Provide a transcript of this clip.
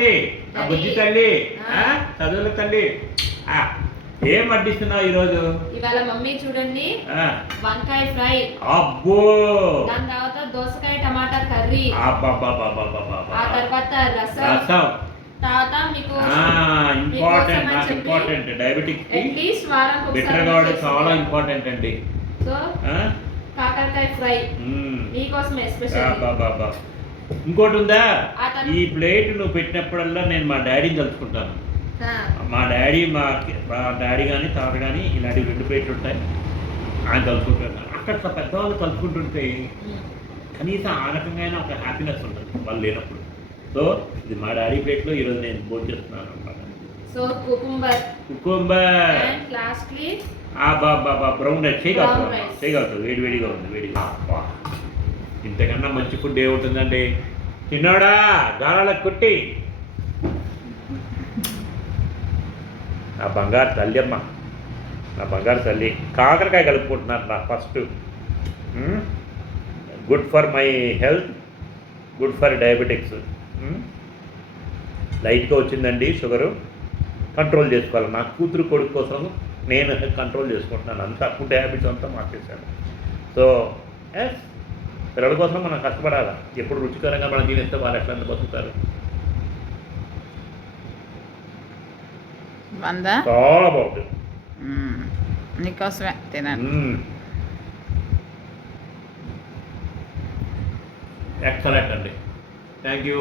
పొట్టి ఆ బుజ్జి తల్లి చదువుల తల్లి ఏం వడ్డిస్తున్నావు ఈరోజు? ఇవాళ మమ్మీ చూడండి వంకాయ ఫ్రై, అబ్బో, దాని తర్వాత దోసకాయ టమాటా కర్రీ, ఆ తర్వాత రసం, తర్వాత మీకు ఇంపార్టెంట్ డయాబెటిక్ అట్లీస్ట్ వారానికి బిట్టర్ గార్డ్ చాలా ఇంపార్టెంట్ అండి. సో కాకరకాయ ఫ్రై మీకోసమే స్పెషల్. ఇంకోటి ఉందా, ఈ ప్లేట్ నువ్వు పెట్టినప్పుడల్లా నేను మా డాడీని తలుచుకుంటాను. మా డాడీ కానీ తాత కానీ ఇలాంటి 2 ప్లేట్లు ఉంటాయి, ఆయన తలుచుకుంటాను. అక్కడ పెద్దవాళ్ళు తలుచుకుంటుంటే కనీసం ఆ రకంగా ఒక హ్యాపీనెస్ ఉంటుంది వాళ్ళు లేనప్పుడు. సో ఇది మా డాడీ ప్లేట్లో ఈరోజు నేను భోజనం చేస్తున్నాను అనమాట. So cucumber and lastly brown rice చేయగలుగుతుంది. వేడిగా ఉంది, వేడిగా. ఇంతకన్నా మంచి ఫుడ్ ఏముంటుందండి? తిన్నాడా గారాలకు కొట్టి నా బంగారు తల్లి అమ్మ, నా బంగారు తల్లి. కాకరకాయ కలుపుకుంటున్నారు నా first. Good for my health, good for diabetics. లైట్గా వచ్చిందండి షుగరు, కంట్రోల్ చేసుకోవాలి. నా కూతురు కొడుకు కోసం నేను కంట్రోల్ చేసుకుంటున్నాను. అంతా ఫుడ్ హ్యాబిట్స్ అంతా మార్చేశాను. సో పిల్లల కోసం మనం కష్టపడాలి. ఎప్పుడు రుచికరంగా మనం తినేస్తే వాళ్ళు ఎట్లా బతుకుతారు? చాలా బాగుంది. నీకోసమే తినండి. ఎక్సలెంట్ అండి. Thank you.